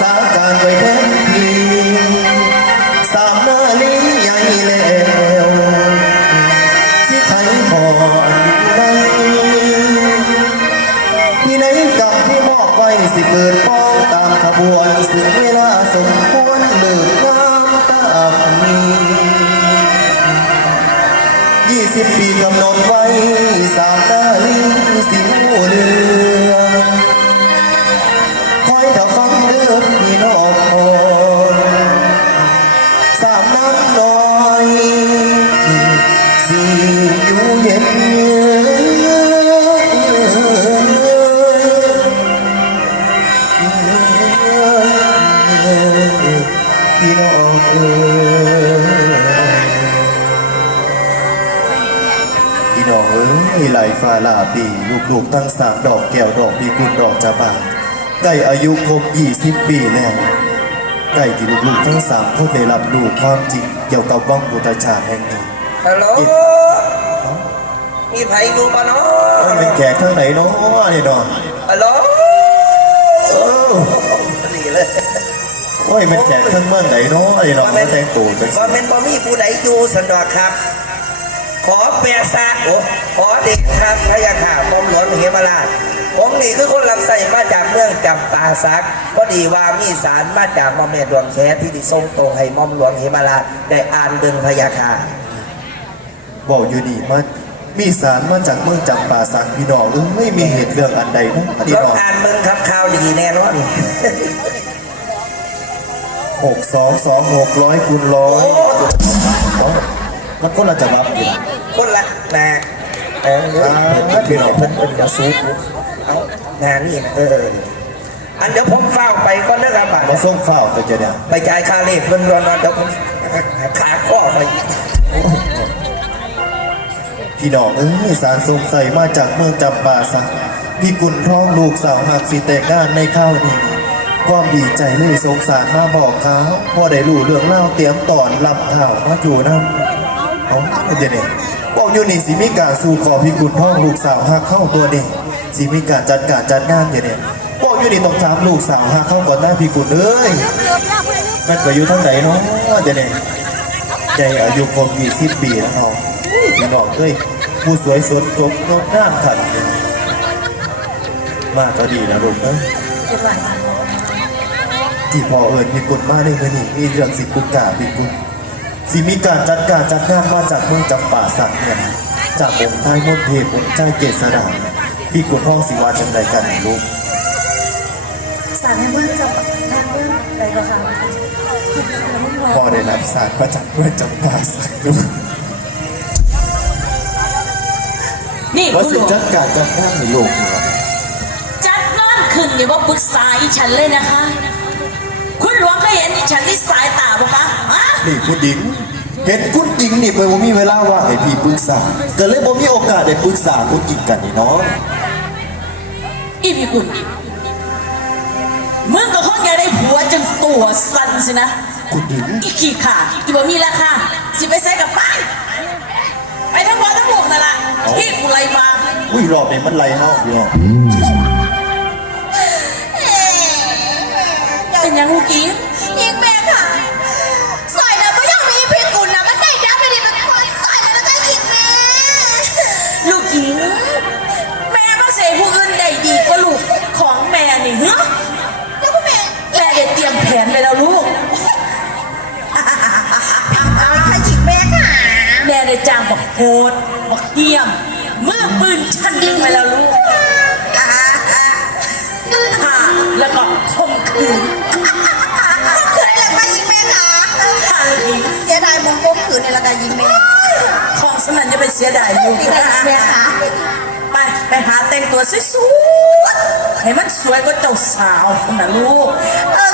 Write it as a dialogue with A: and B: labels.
A: สาวการไว้แค่พีสาวหน้านี้ใหญ่แล้วที่ไทยพอนนั้ที่ไหนกับที่มอบไว้สิเปิดป้งตามขบวนสึกเวลาสมควรเลิกงามตามมียี่สิบปีกำหนดไว้สาวหน้านี้สิหูลือ พี่น้องเอ๋ยพี่น้องเอ้ยไหลฟ้าลาปีลูกๆทั้งสามดอกแก้วดอกพีกุลดอกจะบานใกล้อายุครบ20ปีแล้วใกล้ที่ลูกๆทั้งสามคนได้รับรู้ความจริงเกี่ยวกับวังพุทธชาติแห่งนี้
B: ฮัลโหลมีไผอยู่ปะเนาะ
A: มันเป็นแขกทางไหนเนาะนี่เนาะ
B: ฮัลโหล
A: เออ
B: นี่เลย
A: โอ้ยเป็นแขกทางเมืองไหนเนาะนี่เนาะมาแต่งตัวจัง
B: ว่า
A: สิ
B: แม่นบ่มีผู้ใดอยู่สันดอกครับ ขอแปรซะโอ้ขอเด็กครับพระยาค่ะมอมหลวงเหมราชผมนี่คือคนรับใส่มาจากเมืองจำปาสักพอดีว่ามีสารมาจากมอมแม่ดวงแคที่ไดิทรงตรงให้มอมหลวงเหมราชได้อ่านเบิ่งพระยาค่ะ
A: บอกอยู่นี่มันมีสารมาจากเมืองจำปาสักพี่น้องเอ้ยไม่มีเหตุเรื่องอันใดเนาะนี่
B: ลอง
A: เนาะ
B: อ่านเบิ่งครับข่าวดีแน่นอน
A: หกสองสองหกร้อยคูณร้อยอ๋อมันก็เราจะรับอยู่
B: คนละนะเออเพิ่นเพิ่นเพิ่นเพิ่นจะซุกเอางานนี่นะเอออันเดี๋ยวผมเฝ้าไปก่อนนะครับบาท
A: มาส่งเฝ้าแต่จะเนี่ย
B: ไปจ่ายค่าเลขเพิ่นรอนอนเดี๋ยวผมขาข้อไป
A: พี่น้องเอ้ยสารสงสัยมาจากเมืองจำปาสักพี่กุลท้องลูกสาวหักสีแต่งงานในข้าวนี้ ความดีใจเลยสงสารมาบอกเขาพอได้รู้เรื่องเล่าเตรียมตอนรับข่าวมาอยู่นะเอาเดี๋ยวนี้บอกอยู่นี่สิมีการสู่ขอพี่กุลท้องลูกสาวหักเข้าตัวนี้สิมีการจัดการจัดงานเดี๋ยวนี้บอกอยู่นี่ต้องถามลูกสาวหักเข้าก่อนหน้าพี่กุลเอ้ยแม่นไปอยู่ทางไหนเนาะเดี๋ยวนี้ใจอายุครบ20ปีแล้วเนาะอุ้ยพี่น้องเอ้ยผู้สวยสดจบงดงามขันมาก็ดีนะลูกเอ้ย ที่พ่อเอิญพี่กุลมาในมือนี้มีเรื่องสิปุกกาพี่กุลสิมีการจัดการจัดงานมาจากเมืองจำป่าสักเนี่ยจากองค์ไทยมนเทพองค์ใจเกษราพี่กุลห้องสิวาจังไรกันลูก
C: สารในเมืองจะทางเมืองอะไรก็ค่ะ
A: พ่อได้รับสารมาจากเมืองจำป่าสักลูก
D: นี่
A: ว่า
D: คุณห
A: สิ
D: ลวง
A: จัดการจัดงานในโลกนี้ครับ
D: จัดงานขึ้นอย่าว่าปรึกษาอีฉันเลยนะคะคุณ หลวงเคยเห็นอีฉันที่สายตาปะคะฮะ
A: นี่คุณดิงเห็นคุณดิงนี่เมื่อผมมีเวลาว่างให้พี่ปรึกษาก็เลยผมมีโอกาสได้ปรึกษาคุณดิงกันนี่เนาะ
D: อีพี่คุณมึงก็คงอยากได้ผัวจนตัวสั่นสินะ
A: คุณดิง
D: อีขี้ขาดอีบ่มีราคาสิไปใส่กับป้านไปทั้งวันทั้งหมดนั่นแหละที่กูไล่มา
A: อุ้ยรอบนี้มันไรเนาะพี่น้อง
D: งลูกกิ้ง
C: ยิงแม่ค่ะสอยนะไม่ยังมีพิกุลนะมันได้ดับเลยดิมันคนสอยนะแล้วก็ยิงแม่
D: ลูกกิ้งแม่มาเสียผู้อื่นได้ดีกว่าลูกของแม่นี่ฮะ
C: แล้วก็แม่
D: แม่ได้เตรียมแผนไปแล้วลูก
C: เอาค่ะยิงแม่ค่ะ
D: แม่ได้จ้างบอกโหดบอกเยี่ยมเมื่อปืนชั้นหนึ่งไปแล้วลูกค่ะแล้วก็ข่มขืน
C: ม่ข
D: องสมันจะไปเสียดายลูก
C: ยิงแม่คะ
D: ไปไปหาแต่งตัวสวยๆให้มันสวยก็เจ้าสาวนะลูก
C: เออ